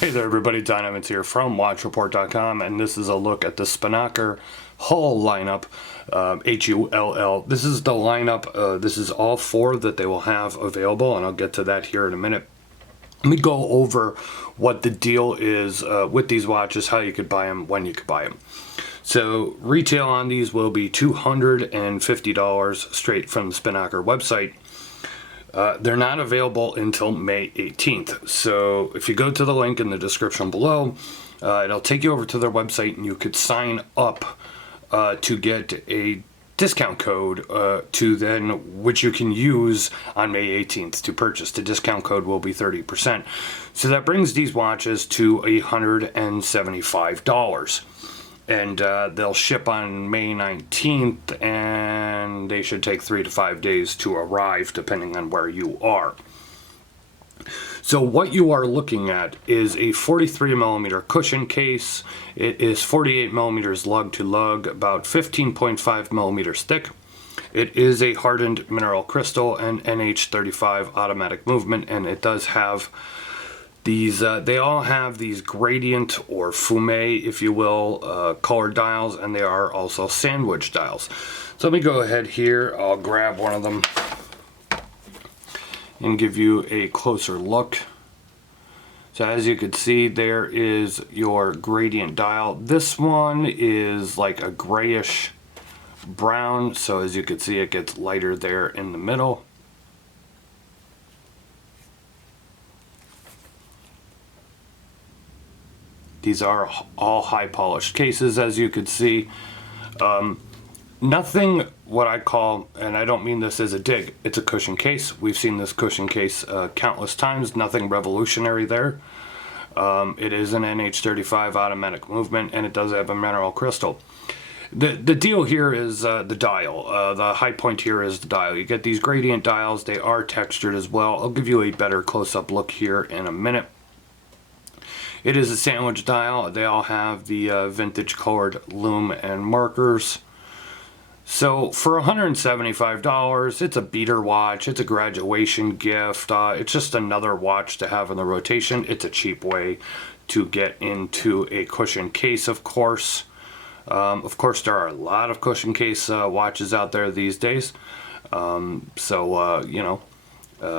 Hey there everybody, Dynamits here from WatchReport.com, and this is a look at the Spinnaker Hull lineup, Hull. This is the lineup, this is all four that they will have available, and I'll get to that here in a minute. Let me go over what the deal is with these watches, how you could buy them, when you could buy them. So retail on these will be $250 straight from the Spinnaker website. They're not available until May 18th. So if you go to the link in the description below, it'll take you over to their website and you could sign up to get a discount code which you can use on May 18th to purchase. The discount code will be 30%. So that brings these watches to $175. And they'll ship on May 19th, and they should take 3 to 5 days to arrive depending on where you are. So what you are looking at is a 43mm cushion case. It is 48mm lug to lug, about 15.5mm thick. It is a hardened mineral crystal and NH35 automatic movement, and it does have these, they all have these gradient or fume, if you will, colored dials, and they are also sandwich dials. So let me go ahead here, I'll grab one of them and give you a closer look. So as you can see, there is your gradient dial. This one is like a grayish brown, so as you can see it gets lighter there in the middle. These are all high polished cases, as you could see. Nothing what I call, and I don't mean this as a dig, it's a cushion case. We've seen this cushion case countless times. Nothing revolutionary there. It is an NH35 automatic movement, and it does have a mineral crystal. The deal here is the dial. The high point here is the dial. You get these gradient dials. They are textured as well. I'll give you a better close-up look here in a minute. It is a sandwich dial. They all have the vintage colored lume and markers. So for $175, it's a beater watch. It's a graduation gift. It's just another watch to have in the rotation. It's a cheap way to get into a cushion case, of course. Of course, there are a lot of cushion case watches out there these days. You know,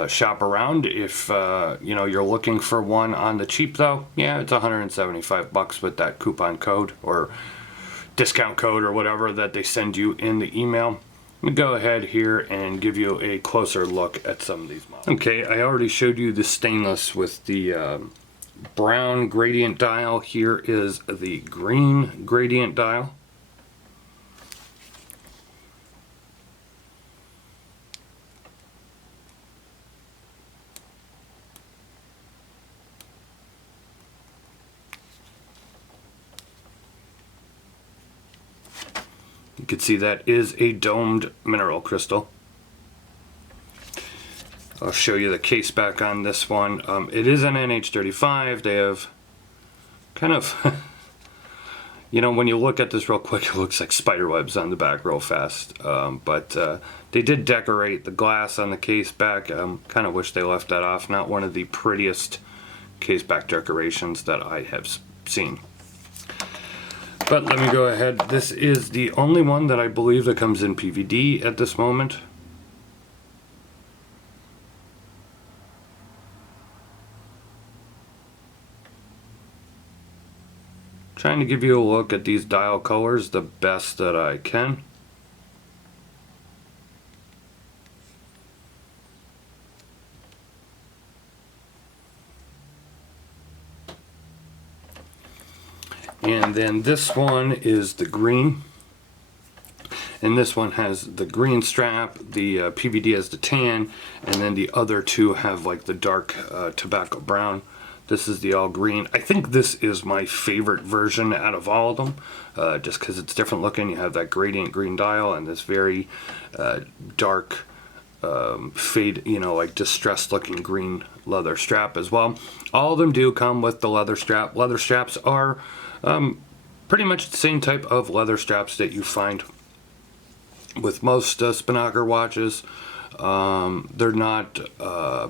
shop around. If you know, you're looking for one on the cheap though, yeah, it's $175 with that coupon code or discount code or whatever that they send you in the email. Let me go ahead here and give you a closer look at some of these models. Okay, I already showed you the stainless with the brown gradient dial. Here is the green gradient dial. You can see that is a domed mineral crystal. I'll show you the case back on this one. It is an NH35. They have kind of, you know, when you look at this real quick, it looks like spider webs on the back real fast. They did decorate the glass on the case back. Kind of wish they left that off. Not one of the prettiest case back decorations that I have seen. But let me go ahead. This is the only one that I believe that comes in PVD at this moment. Trying to give you a look at these dial colors the best that I can. And then this one is the green, and this one has the green strap, the PVD has the tan, and then the other two have like the dark tobacco brown. This is the all green. I think this is my favorite version out of all of them, just because it's different looking. You have that gradient green dial and this very dark fade, you know, like distressed looking green leather strap as well. All of them do come with the leather strap. Leather straps are pretty much the same type of leather straps that you find with most Spinnaker watches. They're not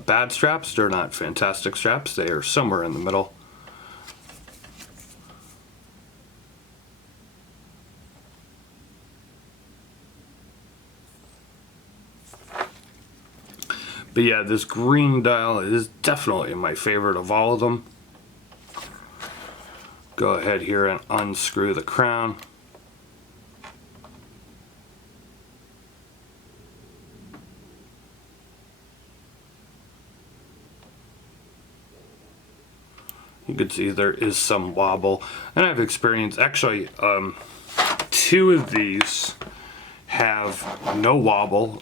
bad straps, they're not fantastic straps, they are somewhere in the middle. But yeah, this green dial is definitely my favorite of all of them. Go ahead here and unscrew the crown. You can see there is some wobble, and I've experienced actually two of these have no wobble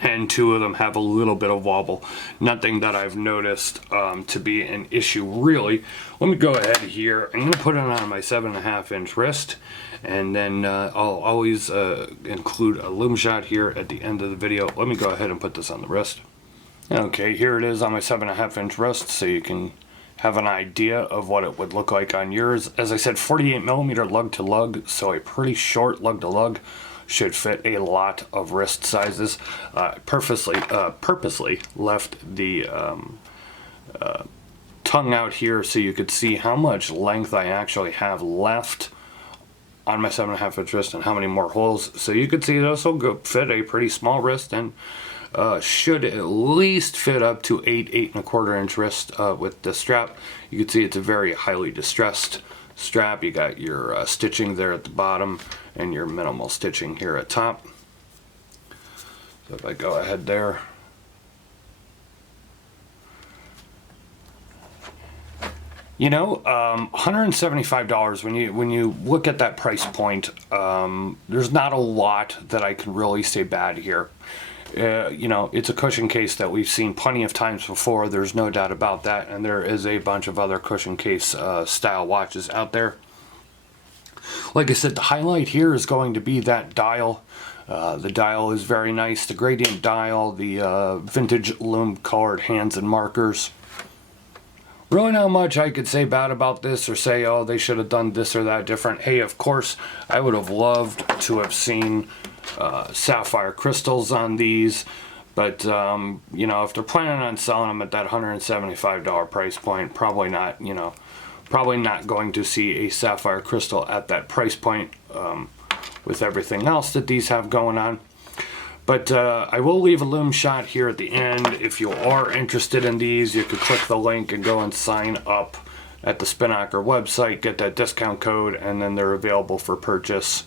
and two of them have a little bit of wobble. Nothing that I've noticed to be an issue really. Let me go ahead here. I'm going to put it on my 7.5 inch wrist, and then I'll always include a loom shot here at the end of the video. Let me go ahead and put this on the wrist. Okay, here it is on my 7.5 inch wrist, so you can have an idea of what it would look like on yours. As I said, 48mm lug to lug, so a pretty short lug to lug should fit a lot of wrist sizes. Purposely left the tongue out here so you could see how much length I actually have left on my 7.5 inch wrist and how many more holes. So you could see this will go fit a pretty small wrist, and should at least fit up to 8.25 inch wrist with the strap. You can see it's a very highly distressed strap. You got your stitching there at the bottom and your minimal stitching here at top. So if I go ahead there, you know, $175 when you look at that price point, there's not a lot that I can really say bad here. You know, it's a cushion case that we've seen plenty of times before, there's no doubt about that, and there is a bunch of other cushion case style watches out there. Like I said, the highlight here is going to be that dial. The dial is very nice, the gradient dial, the vintage loom colored hands and markers. Really not much I could say bad about this or say, oh, they should have done this or that different. Hey, of course, I would have loved to have seen sapphire crystals on these, but you know, if they're planning on selling them at that $175 price point, probably not, you know, probably not going to see a sapphire crystal at that price point with everything else that these have going on. But I will leave a loom shot here at the end. If you are interested in these, you could click the link and go and sign up at the Spinnaker website, get that discount code, and then they're available for purchase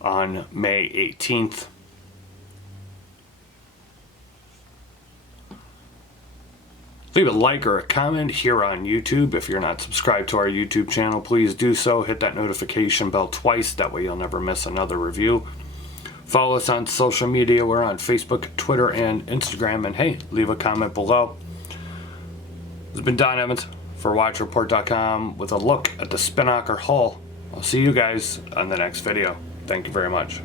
on May 18th. Leave a like or a comment here on YouTube. If you're not subscribed to our YouTube channel, please do so. Hit that notification bell twice, that way you'll never miss another review. Follow us on social media. We're on Facebook, Twitter, and Instagram. And hey, leave a comment below. This has been Don Evans for WatchReport.com with a look at the Spinnaker Hull. I'll see you guys on the next video. Thank you very much.